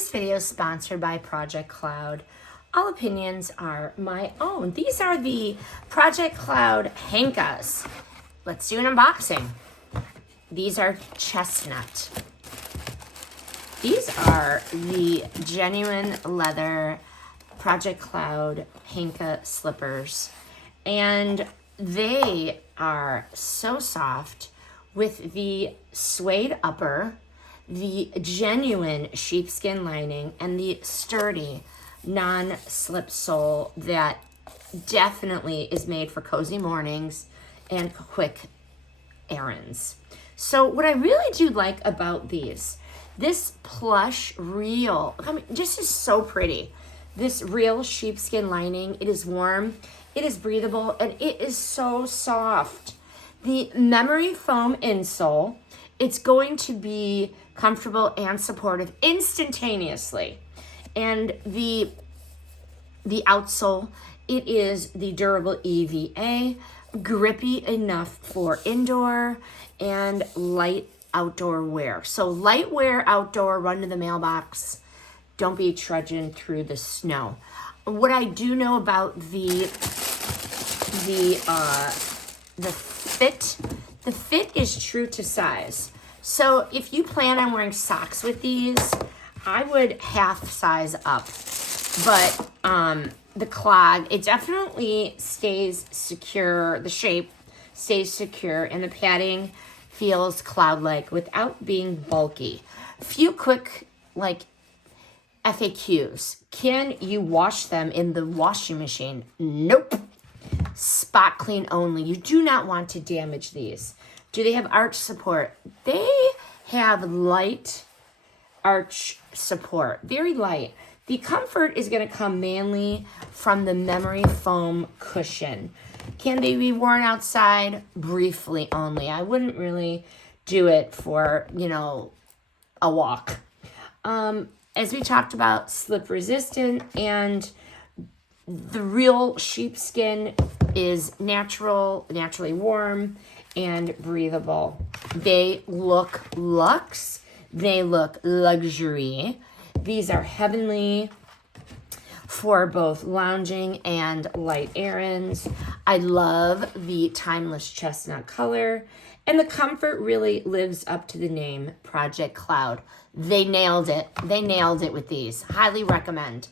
This video is sponsored by Project Cloud. All opinions are my own. These are the Project Cloud Henkas. Let's do an unboxing. These are chestnut. These are the genuine leather Project Cloud Henka slippers. And they are so soft with the suede upper, the genuine sheepskin lining, and the sturdy non-slip sole that definitely is made for cozy mornings and quick errands. So what I really do like about these, this plush real, this is so pretty. This real sheepskin lining, it is warm, it is breathable, and it is so soft. The memory foam insole, it's going to be comfortable and supportive instantaneously. And the outsole, it is the durable EVA, grippy enough for indoor and light outdoor wear. So light wear outdoor, run to the mailbox. Don't be trudging through the snow. What I do know about the fit is true to size. So if you plan on wearing socks with these, I would half size up. But the clog, it definitely stays secure. The shape stays secure, and the padding feels cloud-like without being bulky. Few quick, FAQs. Can you wash them in the washing machine? Nope. Spot clean only. You do not want to damage these. Do they have arch support? They have light arch support, very light. The comfort is going to come mainly from the memory foam cushion. Can they be worn outside? Briefly only. I wouldn't really do it for, a walk. As we talked about, slip resistant, and the real sheepskin is naturally warm and breathable. They look luxe. They look luxury. These are heavenly for both lounging and light errands. I love the timeless chestnut color, and the comfort really lives up to the name, Project Cloud. They nailed it. They nailed it with these. Highly recommend.